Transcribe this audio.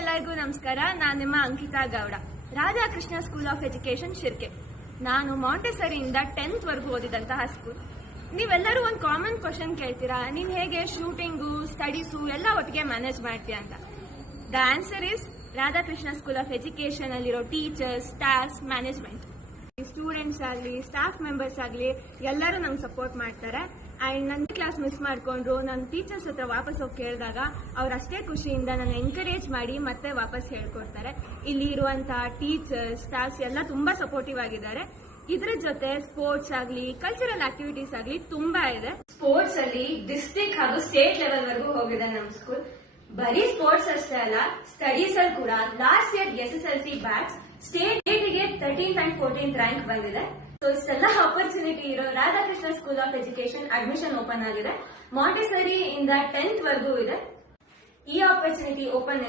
ಎಲ್ಲರಿಗೂ ನಮಸ್ಕಾರ. ನಾನು ನಿಮ್ಮ Ankita Gowda, Radhakrishna school of education Shirke. ನಾನು ಮಾಂಟೆಸರಿಯಿಂದ 10th ವರೆಗೂ ಓದಿದಂತಹ ಸ್ಕೂಲ್. ನೀವೆಲ್ಲರೂ ಒಂದು ಕಾಮನ್ ಕ್ವಶನ್ ಕೇಳ್ತೀರಾ, ನೀನ್ ಹೇಗೆ ಶೂಟಿಂಗು ಸ್ಟಡೀಸು ಎಲ್ಲ ಒಟ್ಟಿಗೆ ಮ್ಯಾನೇಜ್ ಮಾಡ್ತೀಯ ಅಂತ. The answer is Radhakrishna school of education ಅಲ್ಲಿರೋ ಟೀಚರ್ಸ್, ಸ್ಟಾಫ್ಸ್, ಮ್ಯಾನೇಜ್ಮೆಂಟ್, ಸ್ಟೂಡೆಂಟ್ಸ್ ಆಗಲಿ ಸ್ಟಾಫ್ ಮೆಂಬರ್ಸ್ ಆಗಲಿ ಎಲ್ಲರೂ ನಂಗೆ ಸಪೋರ್ಟ್ ಮಾಡ್ತಾರೆ. ಅಂಡ್ ನನ್ನ ಕ್ಲಾಸ್ ಮಿಸ್ ಮಾಡಿಕೊಂಡ್ರು ನನ್ನ ಟೀಚರ್ಸ್ ಹತ್ರ ವಾಪಸ್ ಹೋಗಿ ಕೇಳಿದಾಗ ಅವ್ರು ಅಷ್ಟೇ ಖುಷಿಯಿಂದ ನನ್ನ ಎನ್ಕರೇಜ್ ಮಾಡಿ ಮತ್ತೆ ವಾಪಸ್ ಹೇಳ್ಕೊಡ್ತಾರೆ. ಇಲ್ಲಿ ಇರುವಂತಹ ಟೀಚರ್ಸ್, ಸ್ಟಾಫ್ಸ್ ಎಲ್ಲ ತುಂಬಾ ಸಪೋರ್ಟಿವ್ ಆಗಿದ್ದಾರೆ. ಇದ್ರ ಜೊತೆ ಸ್ಪೋರ್ಟ್ಸ್ ಆಗಲಿ ಕಲ್ಚರಲ್ ಆಕ್ಟಿವಿಟೀಸ್ ಆಗಲಿ ತುಂಬಾ ಇದೆ. ಸ್ಪೋರ್ಟ್ಸ್ ಅಲ್ಲಿ ಡಿಸ್ಟ್ರಿಕ್ಟ್ ಹಾಗೂ ಸ್ಟೇಟ್ ಲೆವೆಲ್ ವರೆಗೂ ಹೋಗಿದೆ ನಮ್ಮ ಸ್ಕೂಲ್. ಬರೀ ಸ್ಪೋರ್ಟ್ಸ್ ಅಷ್ಟೇ ಅಲ್ಲ, ಸ್ಟಡೀಸ್ ಅಲ್ಲಿ ಕೂಡ last year SSLC batch state ಗೆ 13th and 14th ರ್ಯಾಂಕ್ ಬಂದಿದೆ. ಸೊ ಇಷ್ಟೆಲ್ಲ ಆಪರ್ಚುನಿಟಿ ಇರೋ Radhakrishna school of education admission open ಆಗಿದೆ. ಮಾಂಟೆಸರಿ ಇಂದ 10th ವರೆಗೂ ಇದೆ. ಈ ಆಪರ್ಚುನಿಟಿ ಓಪನ್